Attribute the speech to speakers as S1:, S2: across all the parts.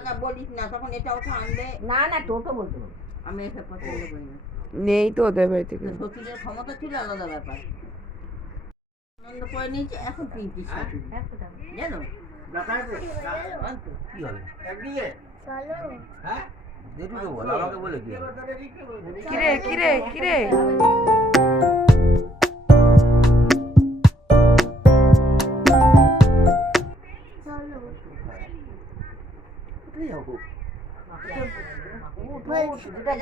S1: না না বলিস না তখন এটা ওঠা আনবে
S2: না না টোটো বলতে
S1: আমি এসব পছন্দ করি না।
S3: নেই তো ওদের বাড়ি থেকে
S1: শ্বশুরের ক্ষমতা ছিল আলাদা ব্যাপার। আনন্দ করে নিয়েছে এখন কিনছিস শাশুড়ি। জানো?
S4: কি? হবে হ্যাঁ? যেটু বল আমাকে বলে কি
S3: কিরে কিরে কিরে?
S1: চলে।
S5: বল
S1: বলে
S5: কোথায়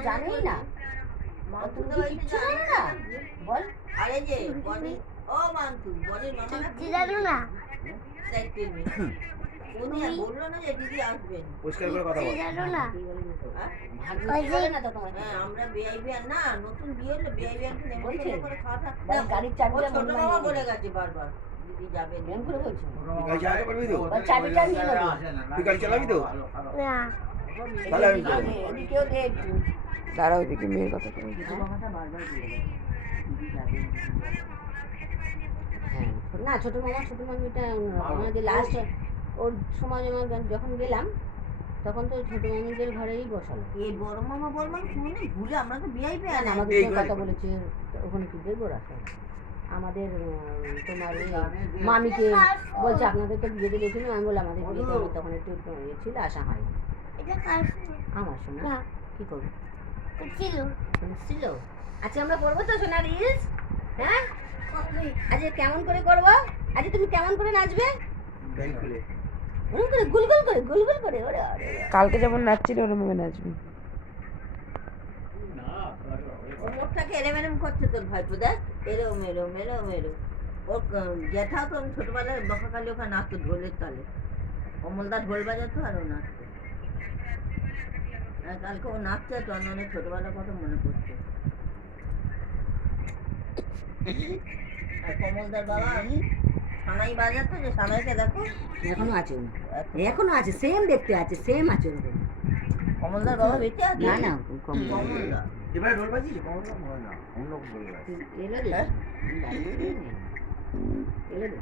S1: জানো
S2: না বল
S1: আরে যে ও মান্তু বনির মামা
S5: জানো নি
S1: উনি বলল না যে দিদি আসবেন
S4: পরিষ্কার করে কথা
S5: না?
S2: ভাগ না তো তোমার
S1: হ্যাঁ আমরা বিআইবি না নতুন বিয়ে হলে বিআইবি আর
S2: বলছে?
S1: করে খাওয়া থাক।
S2: গাড়ির চাবিটা
S1: ছোট মামা বলে গেছে বারবার দিদি যাবেন
S2: এরকম করে বলছো।
S4: গাড়ি চালাতে পারবি তো?
S2: চাবিটা নিয়ে নেব।
S4: তুই গাড়ি চালাবি তো?
S5: না।
S4: তাহলে আমি চলে যাব।
S2: এদিকেও দে একটু
S3: দাঁড়াও দেখি মেয়ের কথা তুমি
S1: বারবার দিদি
S2: না ছোট মামা ছোট মামিটা অন্যরকম মানে লাস্ট ওর সময় আমার যখন গেলাম তখন তো ছোট মামিদের ঘরেই বসালো।
S1: এই বড় মামা বড় মামা শুনে ভুলে আমরা তো বিআইবি
S2: না
S1: আর
S2: না, আমাদের
S4: এই
S2: কথা বলেছে ওখানে কি দেখব রাস্তা আমাদের তোমার মামিকে বলছে আপনাদের তো বিয়েতে গেছিল। আমি বললাম আমাদের বিয়েতে আমি তখন একটু ইয়ে ছিল আসা হয়
S5: এটা কার
S2: আমার শোনা
S5: না?
S2: কি করব?
S5: ছিল।
S2: ছিল? আচ্ছা আমরা করব তো সোনা রিলস হ্যাঁ? আজ কেমন করে করব? আজ তুমি কেমন করে নাচবে? করে গুলগুল করে গুলগুল করে ওরে ওরে ওরে।
S3: কালকে যেমন নাচছিল ওরম ভাবে নাচবি।
S1: এরম এরম করছে তোর ভাইপো দেখ। এরম এরম এরম এরম। ওর ক- জ্যাঠাও তো আমি ছোটবেলায় বকাকালি ওখানে নাচতো ঢোলের তালে। ঢোল বাজাতো আর ও নাচতো। আর কালকে ও নাচছে তো অনেক ছোটবেলার কথা মনে পড়ছে। আর কমলদার বাবা সানাই বাজাতো যে সানাইকে দেখো।
S2: এখনও আছে এখনও আছে সেম দেখতে আছে সেম আছে ওরকম
S1: কমলদার বাবা বেঁচে আছে?
S2: না না
S1: কমলদা
S4: এবারে কমল হয় না অন্য
S2: এলো এলো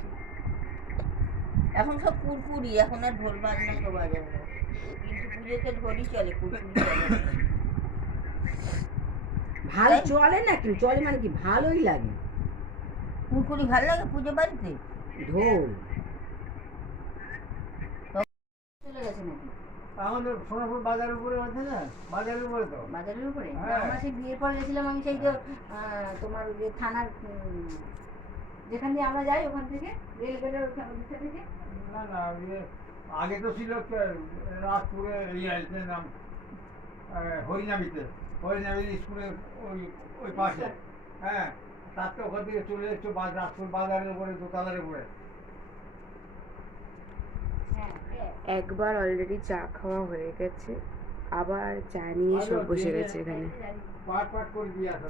S1: এখন সব পুরপুরি এখন আর ঢোল বাজনা তো বাজায় না। কিন্তু পুজোতে ঢোলই চলে চলে।
S2: ভালো চলে না কি চলে মানে কি? ভালোই লাগে।
S1: কুরকুরি ভালো লাগে পুজো বাড়িতে?
S2: ঢোল। চলে গেছে নাকি?
S6: আমাদের সোনাপুর বাজারের উপরে আছে না? বাজারের উপরে তো।
S2: বাজারের উপরে?
S6: হ্যাঁ।
S2: আমরা সেই বিয়ের পর গেছিলাম আমি সেই যে তোমার যে থানার যেখান দিয়ে আমরা যাই ওখান থেকে রেলগেটের ওখান থেকে।
S6: না না আগে তো ছিল রাজপুরে ইয়ে নাম হরিনামিতে। হরিনামি স্কুলের ওই ওই পাশে। হ্যাঁ। তার তো ওখান থেকে চলে এসছো রাজপুর বাজারের উপরে দোতলার উপরে।
S3: একবার অলরেডি চা খাওয়া হয়ে গেছে আবার চা নিয়ে সব বসে গেছে এখানে।
S6: পাট পাট করে দিয়ে আসা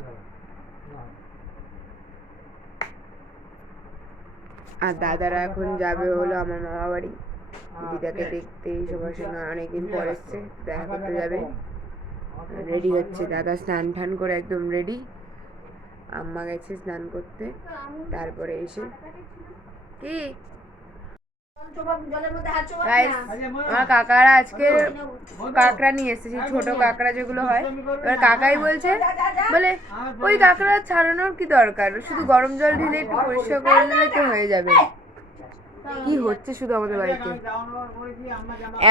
S3: আর দাদারা এখন যাবে হলো আমার মামা বাড়ি। দিদাকে দেখতে সবার সঙ্গে অনেকদিন পর এসছে দেখা করতে যাবে। রেডি হচ্ছে দাদা স্নান টান করে একদম রেডি আম্মা গেছে স্নান করতে। তারপরে এসে কি। আমার কাকারা আজকে কাঁকড়া নিয়ে এসেছে ছোট কাঁকড়া যেগুলো হয়। এবার কাকাই বলছে, বলে, ওই কাঁকড়া ছাড়ানোর কি দরকার? শুধু গরম জল ঢেলে একটু পরিষ্কার করে নিলে তো হয়ে যাবে। কি হচ্ছে শুধু আমাদের বাড়িতে?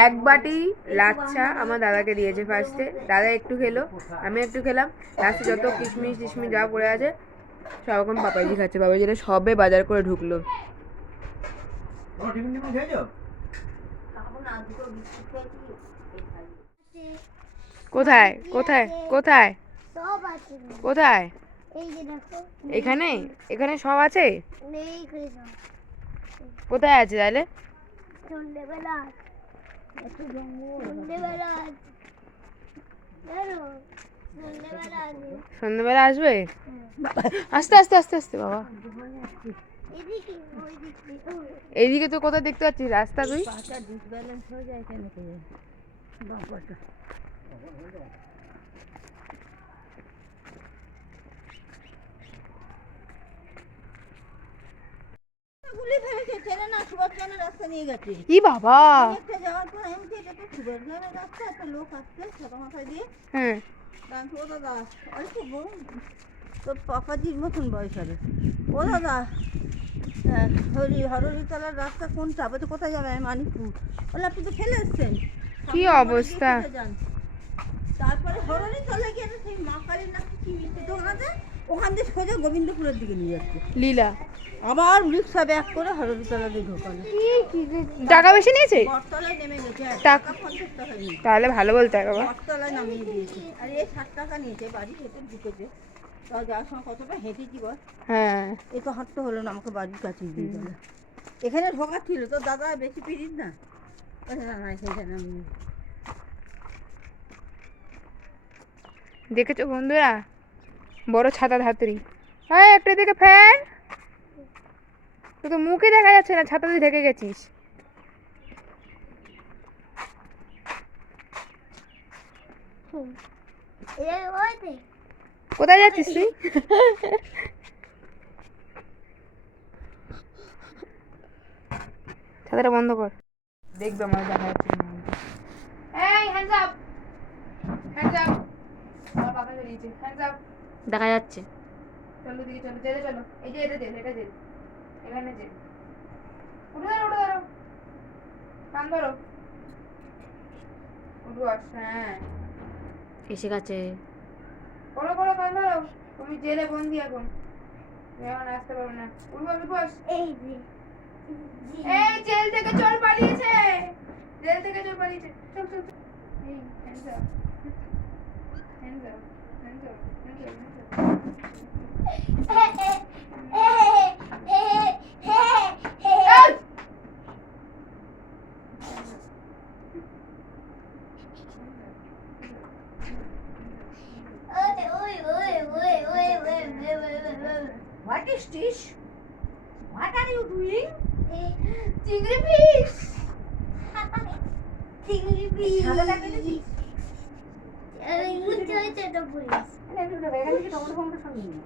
S3: এক বাটি লাচ্ছা আমার দাদাকে দিয়েছে ফার্স্টে দাদা একটু খেলো আমি একটু খেলাম। লাস্টে যত কিশমিশ টিশমিশ যা পড়ে আছে সব এখন পাপাইজি খাচ্ছে। পাপাইজিরা সবে বাজার করে ঢুকলো। কোথায়? কোথায়? কোথায়? কোথায়?
S5: এই যে দেখো।
S3: এখানে? এখানে সব আছে?
S5: নেই করে সব
S3: কোথায় আছে তাহলে?
S5: সন্ধ্যেবেলা
S3: আসবে? আস্তে আস্তে আস্তে আস্তে বাবা।
S5: এদিকে ওই দিকে
S3: এইদিকে তো কোথায় দেখতে পাচ্ছিস রাস্তা তুই
S1: পাটা ডিসব্যালেন্স হয়ে যায় কেন কে জানে? বাবাটা তুলে ফেলেছে চেনে না সুভাষ গ্রামের রাস্তা নিয়ে গেছে
S7: ই বাবা
S1: একটা যাওয়ার পর আমি বলছি, এটা তো সুভাষ গ্রামের রাস্তা একটা লোক আসছে ছাতা মাথায় দিয়ে
S7: হ্যাঁ
S1: আমি বলছি, ও দাদা অল্প বউ তো পাপাজির মতন বয়স হবে। ও দাদা হ্যাঁ, হরি হরলিতলার রাস্তা কোনটা? বলছে কোথায় যাবে আমি মানিকপুর। বলে আপনি তো ফেলে এসছেন।
S7: কি অবস্থা?
S1: তারপরে হরলিতলা গিয়ে সেই মা কালীর নাকি কি ওখান দিয়ে সোজা গোবিন্দপুরের দিকে নিয়ে যাচ্ছে।
S7: লীলা।
S1: আবার রিক্সা ব্যাক করে হরলিতলা দিয়ে ঢোকালো
S7: টাকা বেশি নিয়েছে?
S1: বটতলায় নেমে গেছে
S7: টাকা-
S1: টাকা পঞ্চাশ টাকা নিয়েছে।
S7: তাহলে ভালো বলতে হবে বাবা।
S1: বটতলায় নামিয়ে দিয়েছে। আর এই ষাট টাকা নিয়েছে বাড়ি হেঁটে ঢুকেছে। তাও যাওয়ার সময় কতটা হেঁটেছি বল।
S7: হ্যাঁ।
S1: এ তো হাঁটতে হলো না আমাকে বাড়ির কাছে দিয়ে গেল। এখানে ঢোকার ছিল তো দাদা বেশি পিরিত না? আমি
S7: দেখেছ বন্ধুরা? বড় ছাতা ধাত্রী। হ্যাঁ একটা দিকে ফ্যান তোকে মুখে দেখা যাচ্ছে না ছাতা দিয়ে ঢেকে গেছিস। কোথায় যাচ্ছিস তুই? ছাতাটা বন্ধ কর। দেখবে আমার দেখা যাচ্ছে
S8: দেখা যাচ্ছে।
S7: চলো দিকে চলো জেলে চলো। এই যে এটা জেল এটা জেল এখানে জেল উঠে ধরো উঠে ধরো কান ধরো উঠু হ্যাঁ
S8: এসে গেছে
S7: করো করো কান ধরো তুমি জেলে বন্দি এখন এখন আসতে পারবে না উঠবো উঠবস
S5: এই যে
S7: এই জেল থেকে চোর পালিয়েছে জেল থেকে চোর পালিয়েছে চল চল চল। এই hands up hands up hands up hands up
S1: what is this what are you doing
S7: চিংড়ি ফিশ
S1: সাদাটা পেয়েছিস
S5: চোর
S1: এখান থেকে টমেটো ফমেটো সব নিয়ে